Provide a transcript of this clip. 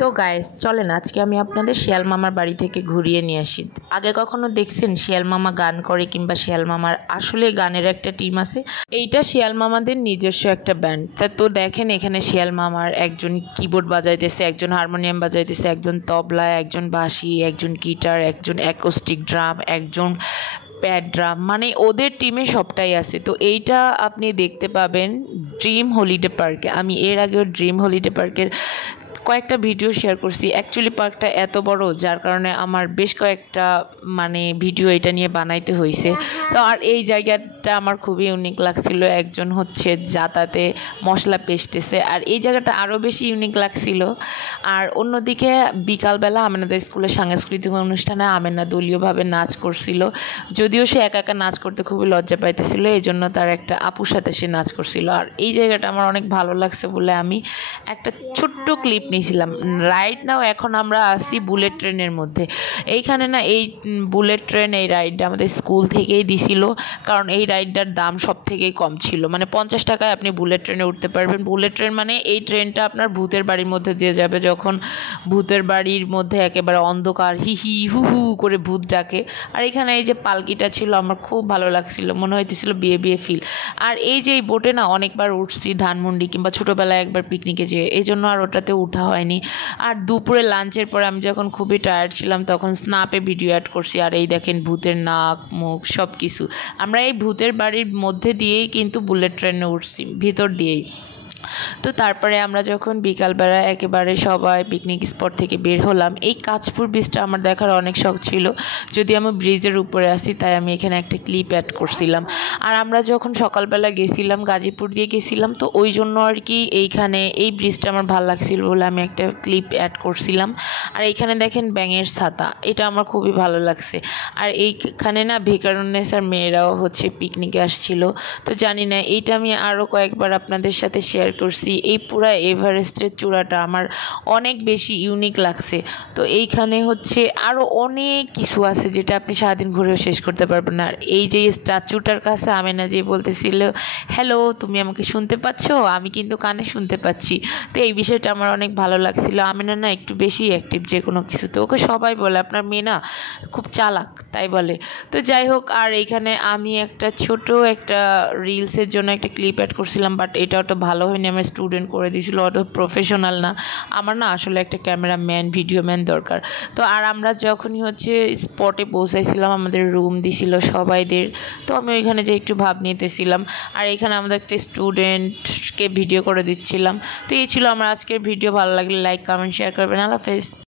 তো গাইস চলেন আজকে আমি আপনাদের শিয়াল মামার বাড়ি থেকে ঘুরিয়ে নিয়ে আসি। আগে কখনো দেখছেন শিয়াল মামা গান করে কিংবা শিয়াল মামার আসলে গানের একটা টিম আছে? এইটা শিয়াল মামাদের নিজস্ব একটা ব্যান্ড। তো দেখেন এখানে শিয়াল মামার একজন কিবোর্ড বাজাইতেছে, একজন হারমোনিয়াম বাজাইতেছে, একজন তবলা, একজন বাঁশি, একজন গিটার, একজন অ্যাকোস্টিক ড্রাম, একজন প্যাড ড্রাম, মানে ওদের টিমে সবটাই আছে। তো এইটা আপনি দেখতে পাবেন ড্রিম হলিডে পার্কে। আমি এর আগেও ড্রিম হলিডে পার্কের কয়েকটা ভিডিও শেয়ার করছি। অ্যাকচুয়ালি পার্কটা এত বড় যার কারণে আমার বেশ কয়েকটা ভিডিও এটা নিয়ে বানাইতে হয়েছে। তো আর এই জায়গাটা আমার খুবই ইউনিক লাগছিল। একজন হচ্ছে যাতাতে মশলা পেস্টেছে, আর এই জায়গাটা আরও বেশি ইউনিক লাগছিল। আর অন্যদিকে বিকালবেলা আমেনাদের স্কুলের সাংস্কৃতিক অনুষ্ঠানে আমেনা দলীয়ভাবে নাচ করছিল, যদিও সে একা একা নাচ করতে খুবই লজ্জা পাইতেছিল, এই জন্য তার একটা আপুর সাথে সে নাচ করছিল। আর এই জায়গাটা আমার অনেক ভালো লাগছে বলে আমি একটা ছোট্ট ক্লিপ নিয়েছিলাম। রাইট নাও এখন আমরা আসি বুলেট ট্রেনের মধ্যে। এইখানে না এই বুলেট ট্রেন এই রাইডটা আমাদের স্কুল থেকেই দিছিল, কারণ এই রাইডটার দাম সব থেকেই কম ছিল। মানে 50 টাকায় আপনি বুলেট ট্রেনে উঠতে পারবেন। বুলেট ট্রেন মানে এই ট্রেনটা আপনার ভূতের বাড়ির মধ্যে দিয়ে যাবে, যখন ভূতের বাড়ির মধ্যে একেবারে অন্ধকার হি হি হু হু করে ভূত ডাকে। আর এখানে এই যে পালকিটা ছিল আমার খুব ভালো লাগছিল, মনে হইতেছিল বিয়ে বিয়ে ফিল। আর এই যে এই বোটে না অনেকবার উঠছি ধানমন্ডি কিংবা ছোটোবেলায় একবার পিকনিকে যেয়ে, এই জন্য আর ওটাতে উঠা হয়নি। আর দুপুরে লাঞ্চের পরে আমি যখন খুবই টায়ার্ড ছিলাম তখন স্ন্যাপে ভিডিও অ্যাড করছি। আর এই দেখেন ভূতের নাক মুখ সব কিছু। আমরা এই ভূতের বাড়ির মধ্যে দিয়েই কিন্তু বুলেট ট্রেনে উঠছি, ভিতর দিয়েই। তো তারপরে আমরা যখন বিকালবেলা একেবারে সবাই পিকনিক স্পট থেকে বের হলাম, এই কাঁচপুর ব্রিজটা আমার দেখার অনেক শখ ছিল, যদি আমি ব্রিজের উপরে আসি তাই আমি এখানে একটা ক্লিপ অ্যাড করছিলাম। আর আমরা যখন সকালবেলা গেছিলাম গাজীপুর দিয়ে গেছিলাম, তো ওই জন্য আর কি এইখানে এই ব্রিজটা আমার ভালো লাগছিল বলে আমি একটা ক্লিপ অ্যাড করছিলাম। আর এইখানে দেখেন ব্যাঙের ছাতা, এটা আমার খুবই ভালো লাগছে। আর এইখানে না ভিকারুন্নেস আর মেয়েরাও হচ্ছে পিকনিকে আসছিল। তো জানি না, এইটা আমি আরও কয়েকবার আপনাদের সাথে শেয়ার করছি। এই পুরা এভারেস্টের চূড়াটা আমার অনেক বেশি ইউনিক লাগছে। তো এইখানে হচ্ছে আরও অনেক কিছু আছে যেটা আপনি সারাদিন ঘুরেও শেষ করতে পারবেন না। আর এই যে স্ট্যাচুটার কাছে আমেনা যে বলতেছিল, হ্যালো তুমি আমাকে শুনতে পাচ্ছ? আমি কিন্তু কানে শুনতে পাচ্ছি। তো এই বিষয়টা আমার অনেক ভালো লাগছিল। আমেনা না একটু বেশি অ্যাক্টিভ যে কোনো কিছুতে, ওকে সবাই বলে আপনার মেয়ে না খুব চালাক তাই বলে। তো যাই হোক, আর এইখানে আমি একটা ছোট একটা রিলসের জন্য একটা ক্লিপ অ্যাড করছিলাম, বাট এটা অত ভালো হয়নি, আমার স্টুডেন্ট করে দিয়েছিল, অত প্রফেশনাল না। আমার না আসলে একটা ক্যামেরাম্যান ভিডিও ম্যান দরকার। তো আর আমরা যখনই হচ্ছে স্পটে পৌঁছাইছিলাম আমাদের রুম দিছিল সবাইদের, তো আমি ওইখানে যে একটু ভাব নিতেছিলাম। আর এখানে আমাদের একটা স্টুডেন্টকে ভিডিও করে দিচ্ছিলাম। তো এই ছিল আমার আজকের ভিডিও। ভালো লাগলে লাইক কমেন্ট শেয়ার করবেন। আল্লাহ হাফেজ।